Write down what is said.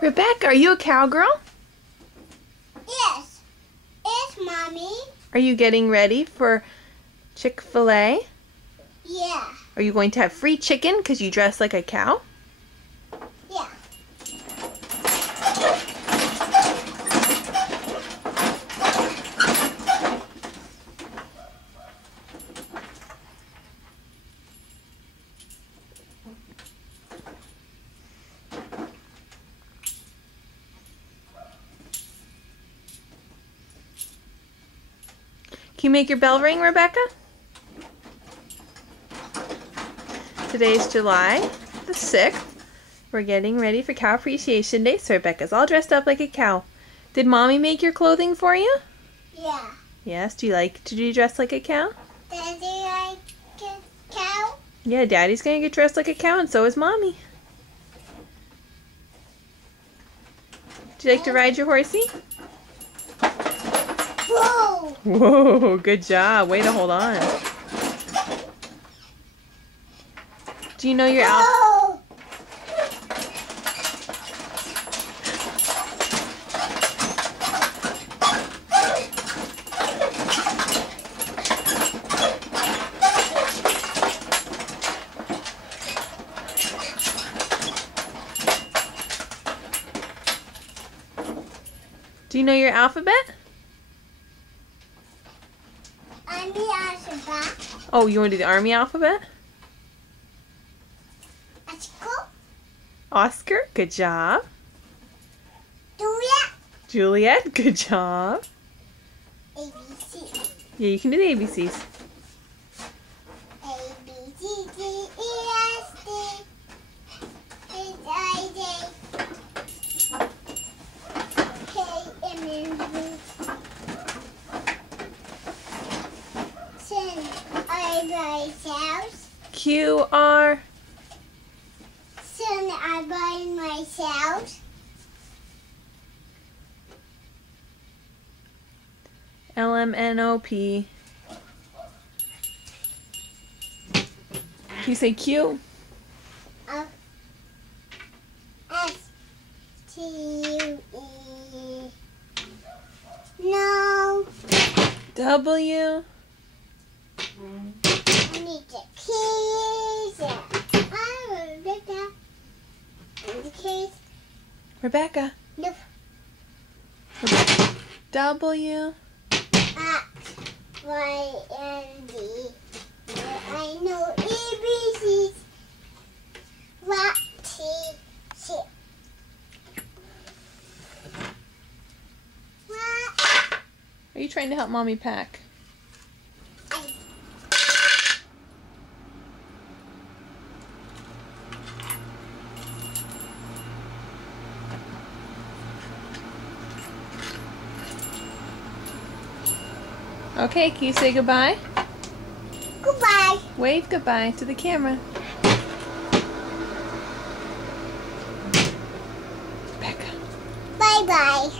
Rebecca, are you a cowgirl? Yes. It's Mommy. Are you getting ready for Chick-fil-A? Yeah. Are you going to have free chicken because you dress like a cow? Yeah. Can you make your bell ring, Rebecca? Today's July the 6th. We're getting ready for Cow Appreciation Day, so Rebecca's all dressed up like a cow. Did Mommy make your clothing for you? Yeah. Yes. Do you like to be dressed like a cow? Daddy like a cow? Yeah, Daddy's going to get dressed like a cow, and so is Mommy. Do you like to ride your horsey? Whoa! Whoa, good job. Way to hold on. Do you know your outfit? Whoa! Do you know your alphabet? I'm the alphabet. Oh, you want to do the Army alphabet? Let's go. Oscar, good job. Julia. Juliet, good job. ABC. Yeah, you can do the ABCs. A, B, C, D, E, S, T, H, I, J, K, M, N, O, P, I, myself. QR. Soon I buy myself. LMNOP. Can you say Q? S, T, U, E. No. W. I need the keys. I'm Rebecca. And the keys. Rebecca. Nope. W. X, Y, and Z. I know ABCs. What, T, C. What? Are you trying to help Mommy pack? Okay, can you say goodbye? Goodbye. Wave goodbye to the camera. Rebecca. Bye-bye.